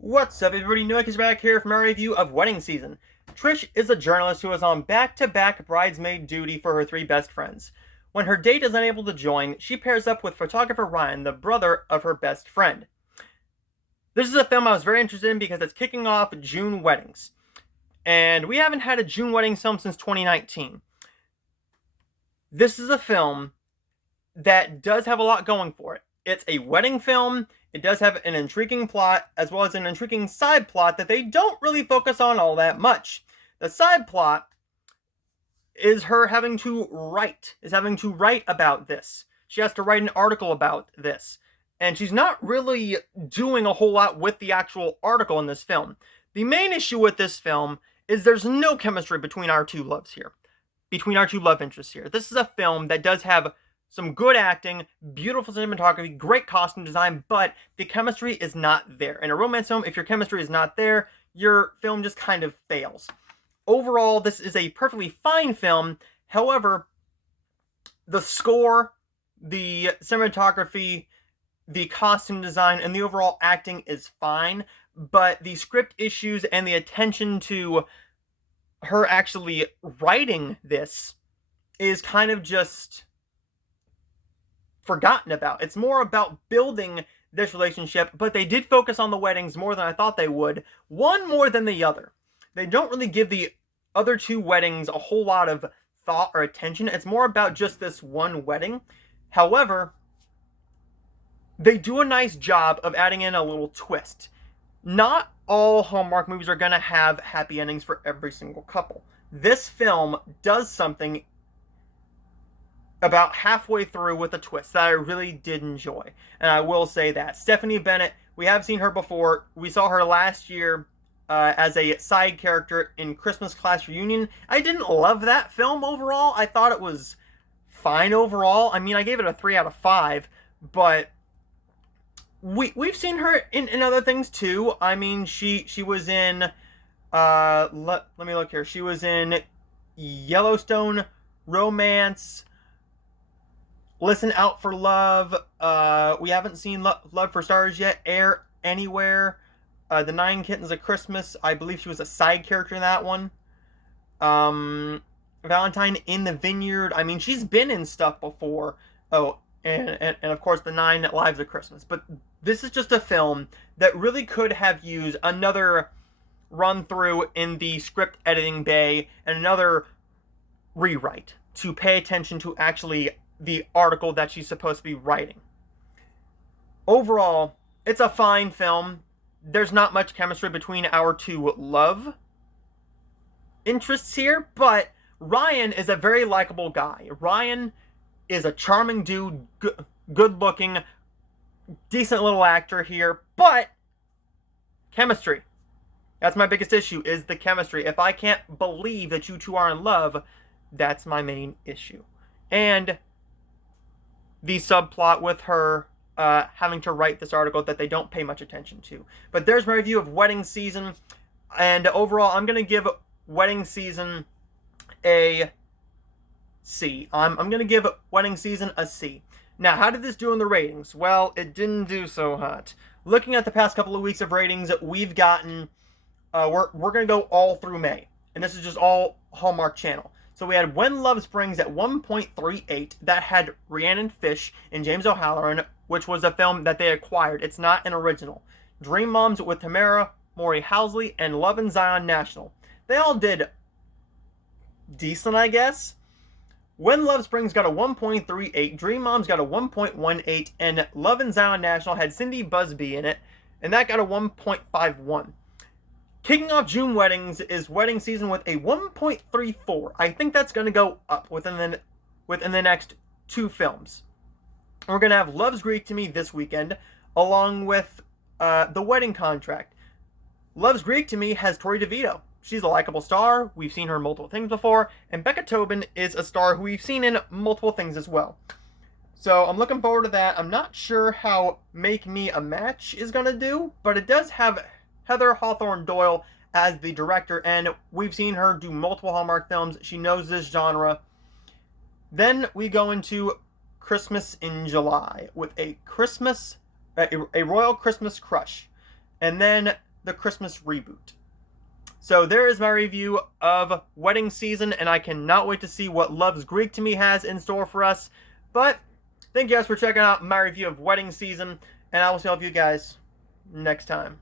What's up, everybody? Noah is back here from our review of Wedding Season. Trish is a journalist who is on back-to-back bridesmaid duty for her three best friends. When her date is unable to join, she pairs up with photographer Ryan, the brother of her best friend. This is a film I was very interested in because it's kicking off June weddings. And we haven't had a June wedding film since 2019. This is a film that does have a lot going for it. It's a wedding film. It does have an intriguing plot, as well as an intriguing side plot that they don't really focus on all that much. The side plot is her having to write about this. She has to write an article about this. And she's not really doing a whole lot with the actual article in this film. The main issue with this film is there's no chemistry between our two loves here. Between our two love interests here. This is a film that does have some good acting, beautiful cinematography, great costume design, but the chemistry is not there. In a romance film, if your chemistry is not there, your film just kind of fails. Overall, this is a perfectly fine film. However, the score, the cinematography, the costume design, and the overall acting is fine, but the script issues and the attention to her actually writing this is kind of just forgotten about. It's more about building this relationship, but they did focus on the weddings more than I thought they would. One more than the other. They don't really give the other two weddings a whole lot of thought or attention. It's more about just this one wedding. However, they do a nice job of adding in a little twist. Not all Hallmark movies are going to have happy endings for every single couple. This film does something about halfway through with a twist that I really did enjoy. And I will say that. Stephanie Bennett, we have seen her before. We saw her last year as a side character in Christmas Class Reunion. I didn't love that film overall. I thought it was fine overall. I mean, I gave it a 3 out of 5, but we've seen her in other things too. I mean, she was in let me look here. She was in Yellowstone Romance, Listen Out for Love. We haven't seen Love for Stars yet. Air Anywhere. The 9 Kittens of Christmas. I believe she was a side character in that one. Valentine in the Vineyard. I mean, she's been in stuff before. Oh, and of course, The 9 Lives of Christmas. But this is just a film that really could have used another run through in the script editing bay and another rewrite to pay attention to actually the article that she's supposed to be writing. Overall, it's a fine film. There's not much chemistry between our two love interests here, but Ryan is a very likable guy. Ryan is a charming dude, good looking, decent little actor here, but chemistry. That's my biggest issue, is the chemistry. If I can't believe that you two are in love, that's my main issue. And the subplot with her having to write this article that they don't pay much attention to. But there's my review of Wedding Season. And overall, I'm going to give Wedding Season a C. I'm going to give Wedding Season a C. Now, how did this do in the ratings? Well, it didn't do so hot. Looking at the past couple of weeks of ratings, we've gotten, we're going to go all through May. And this is just all Hallmark Channel. So we had When Love Springs at 1.38. That had Rhiannon Fish and James O'Halloran, which was a film that they acquired. It's not an original. Dream Moms with Tamara Maury Housley and Love in Zion National. They all did decent, I guess. When Love Springs got a 1.38, Dream Moms got a 1.18, and Love in Zion National had Cindy Busby in it, and that got a 1.51. Kicking off June weddings is Wedding Season with a 1.34. I think that's going to go up within the next 2 films. We're going to have Love's Greek to Me this weekend, along with The Wedding Contract. Love's Greek to Me has Tori DeVito. She's a likable star. We've seen her in multiple things before. And Becca Tobin is a star who we've seen in multiple things as well. So I'm looking forward to that. I'm not sure how Make Me a Match is going to do, but it does have Heather Hawthorne Doyle as the director, and we've seen her do multiple Hallmark films. She knows this genre. Then we go into Christmas in July with a Royal Christmas Crush. And then the Christmas reboot. So there is my review of Wedding Season, and I cannot wait to see what Love's Greek to Me has in store for us. But thank you guys for checking out my review of Wedding Season, and I will see all of you guys next time.